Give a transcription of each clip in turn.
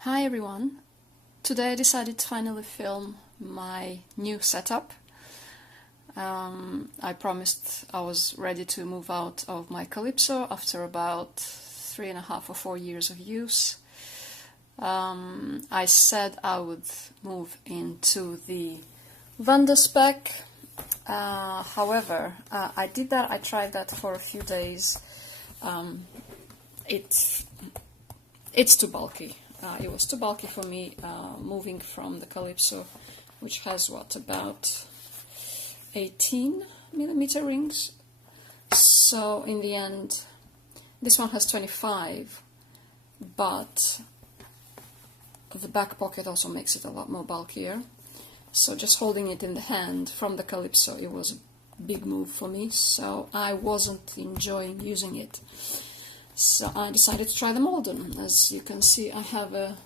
Hi everyone! Today I decided to finally film my new setup. I promised I was ready to move out of my Calypso after about 3.5 or 4 years of use. I said I would move into the Spec. However, I did that, I tried that for a few days. It's too bulky. It was too bulky for me moving from the Calypso, which has about 18mm rings. So in the end, this one has 25, but the back pocket also makes it a lot more bulkier. So just holding it in the hand from the Calypso, it was a big move for me, so I wasn't enjoying using it. So I decided to try the Malden. As you can see, I have a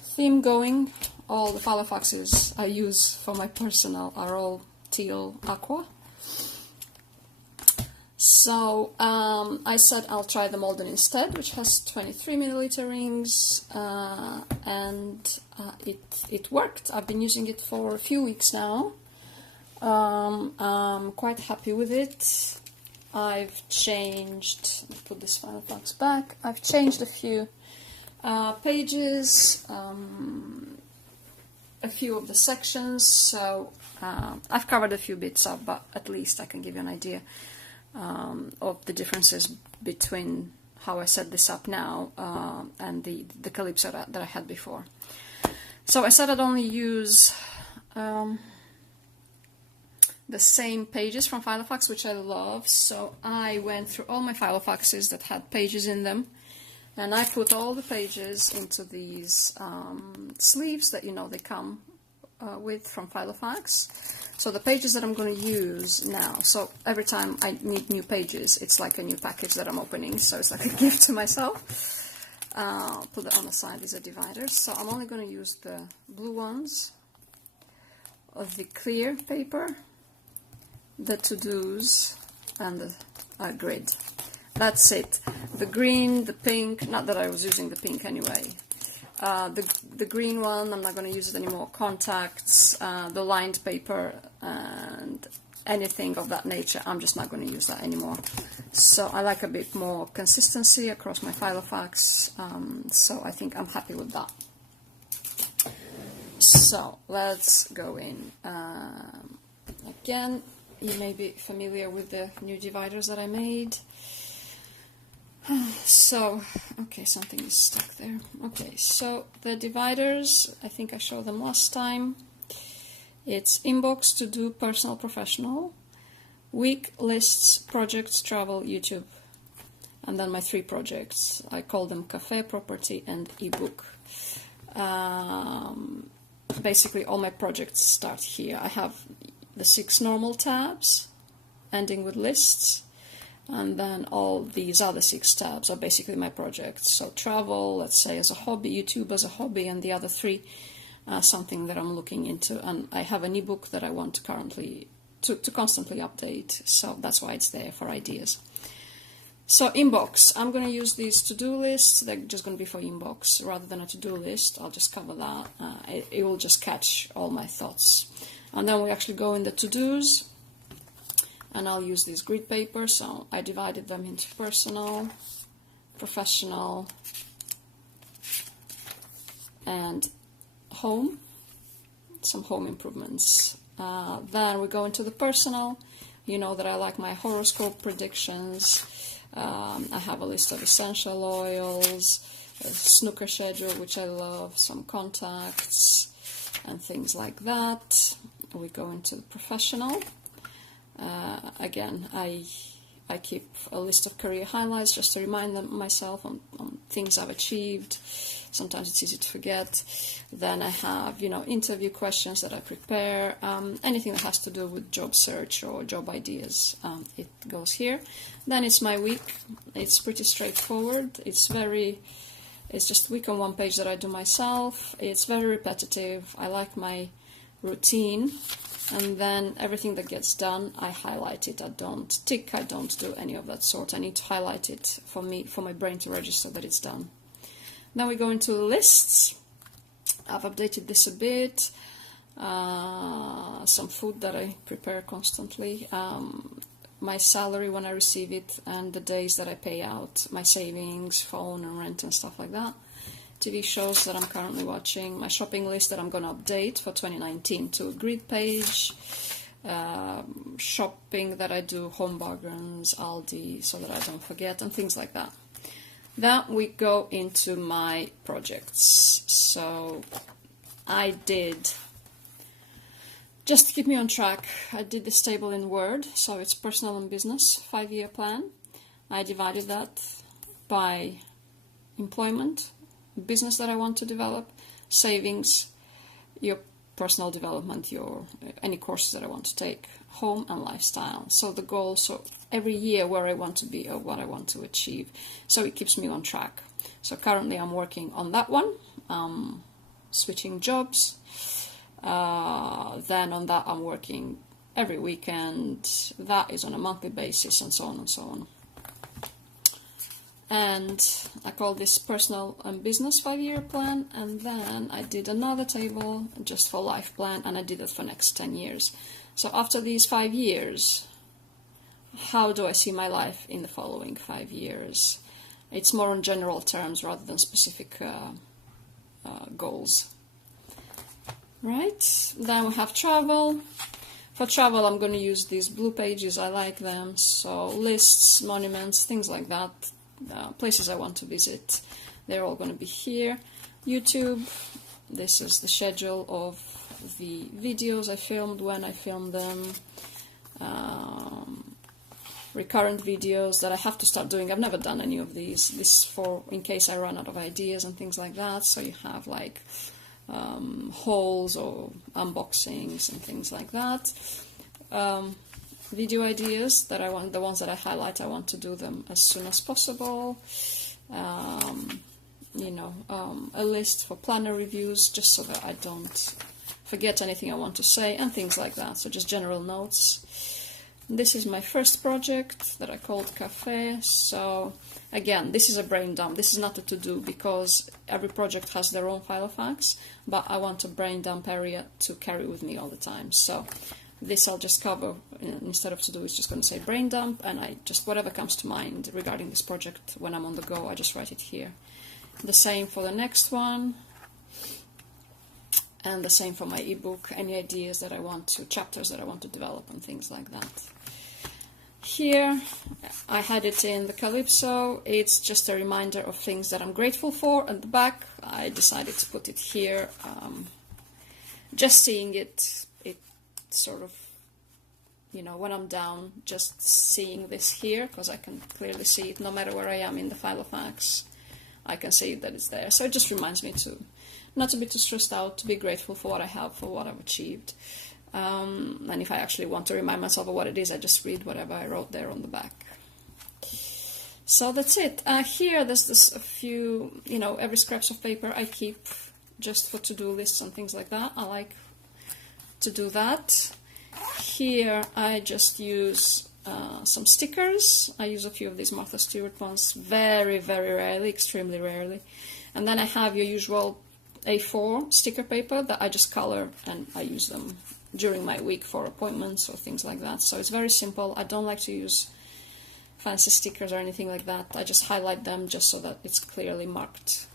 theme going. All the Filofaxes I use for my personal are all teal aqua. So I said I'll try the Malden instead, which has 23mm rings, and it worked. I've been using it for a few weeks now. I'm quite happy with it. I've changed, put this Filofax back, I've changed a few pages, a few of the sections, so I've covered a few bits up, but at least I can give you an idea of the differences between how I set this up now and the Calypso that I had before. So I said I'd only use the same pages from Filofax, which I love, so I went through all my Filofaxes that had pages in them, and I put all the pages into these sleeves that they come with from Filofax. So the pages that I'm going to use now, so every time I need new pages, it's like a new package that I'm opening, so it's like a gift to myself. Put that on the side, these are dividers, so I'm only going to use the blue ones, of the clear paper, the to-dos, and the grid. That's it. The green, the pink, not that I was using the pink anyway. The green one, I'm not going to use it anymore. Contacts, the lined paper, and anything of that nature, I'm just not going to use that anymore. So I like a bit more consistency across my Filofax, so I think I'm happy with that. So let's go in. Again, you may be familiar with the new dividers that I made. So, okay, something is stuck there. Okay, so the dividers, I think I showed them last time. It's inbox, to do, personal, professional, week, lists, projects, travel, YouTube, and then my 3 projects. I call them cafe, property, and ebook. Basically, all my projects start here. I have the 6 normal tabs, ending with lists, and then all these other 6 tabs are basically my projects. So travel, let's say, as a hobby, YouTube as a hobby, and the other 3 something that I'm looking into. And I have an ebook that I want to constantly update, so that's why it's there, for ideas. So inbox, I'm going to use these to-do lists. They're just going to be for inbox rather than a to-do list. I'll just cover that. It will just catch all my thoughts. And then we actually go in the to-dos, and I'll use this grid paper. So I divided them into personal, professional, and home, some home improvements. Then we go into the personal. You know that I like my horoscope predictions. I have a list of essential oils, a snooker schedule, which I love, some contacts, and things like that. We go into the professional. Again, I keep a list of career highlights just to remind myself on things I've achieved. Sometimes it's easy to forget. Then I have, interview questions that I prepare. Anything that has to do with job search or job ideas, it goes here. Then it's my week. It's pretty straightforward. It's just week on one page that I do myself. It's very repetitive. I like my routine. And then everything that gets done, I highlight it. I don't tick, I don't do any of that sort. I need to highlight it for my brain to register that it's done. Then we go into lists. I've updated this a bit. Some food that I prepare constantly. My salary when I receive it, and the days that I pay out, my savings, phone and rent and stuff like that. TV shows that I'm currently watching, my shopping list that I'm going to update for 2019 to a grid page, shopping that I do, home bargains, Aldi, so that I don't forget, and things like that. Then we go into my projects. So I did, just to keep me on track, I did this table in Word, so it's personal and business, 5-year plan. I divided that by employment, business that I want to develop, savings, your personal development, your any courses that I want to take, home and lifestyle. So the goal, so every year where I want to be or what I want to achieve. So it keeps me on track. So currently I'm working on that one, switching jobs. Then on that I'm working every weekend. That is on a monthly basis, and so on and so on. And I call this personal and business 5-year plan, and then I did another table just for life plan, and I did it for next 10 years. So after these 5 years, how do I see my life in the following 5 years? It's more on general terms rather than specific goals. Right, then we have travel. For travel I'm going to use these blue pages, I like them, so lists, monuments, things like that. Places I want to visit, they're all going to be here. YouTube, this is the schedule of the videos I filmed, when I filmed them, recurrent videos that I have to start doing. I've never done any of these. This for in case I run out of ideas and things like that. So you have like hauls or unboxings and things like that. Video ideas that I want, the ones that I highlight, I want to do them as soon as possible. A list for planner reviews, just so that I don't forget anything I want to say, and things like that. So just general notes. This is my first project that I called Cafe. So again, this is a brain dump. This is not a to-do, because every project has their own Filofax, but I want a brain dump area to carry with me all the time. So this I'll just cover, instead of to-do, it's just going to say brain dump, and I just, whatever comes to mind regarding this project when I'm on the go, I just write it here. The same for the next one, and the same for my ebook, any ideas that I want to, chapters that I want to develop and things like that. Here, I had it in the Calypso, it's just a reminder of things that I'm grateful for. At the back, I decided to put it here, just seeing it sort of, when I'm down, just seeing this here, because I can clearly see it no matter where I am in the Filofax. I can see that it's there. So it just reminds me to not to be too stressed out, to be grateful for what I have, for what I've achieved. And if I actually want to remind myself of what it is, I just read whatever I wrote there on the back. So that's it. Here there's a few, every scraps of paper I keep just for to-do lists and things like that. I like to do that. Here I just use some stickers. I use a few of these Martha Stewart ones, very, very rarely, extremely rarely. And then I have your usual A4 sticker paper that I just color, and I use them during my week for appointments or things like that. So it's very simple. I don't like to use fancy stickers or anything like that. I just highlight them just so that it's clearly marked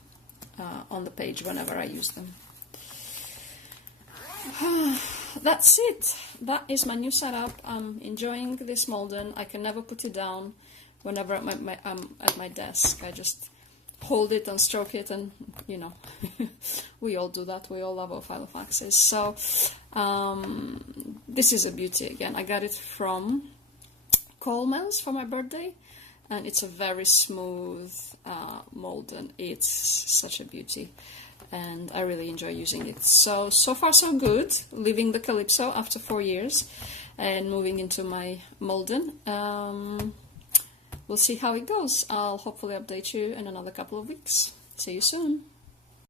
on the page whenever I use them. That's it. That is my new setup. I'm enjoying this Malden. I can never put it down. Whenever I'm at my desk, I just hold it and stroke it, and we all do that. We all love our Filofaxes. So this is a beauty again. I got it from Coleman's for my birthday, and it's a very smooth Malden. It's such a beauty, and I really enjoy using it. So far so good, leaving the Calypso after 4 years and moving into my Malden. We'll see how it goes. I'll hopefully update you in another couple of weeks. See you soon.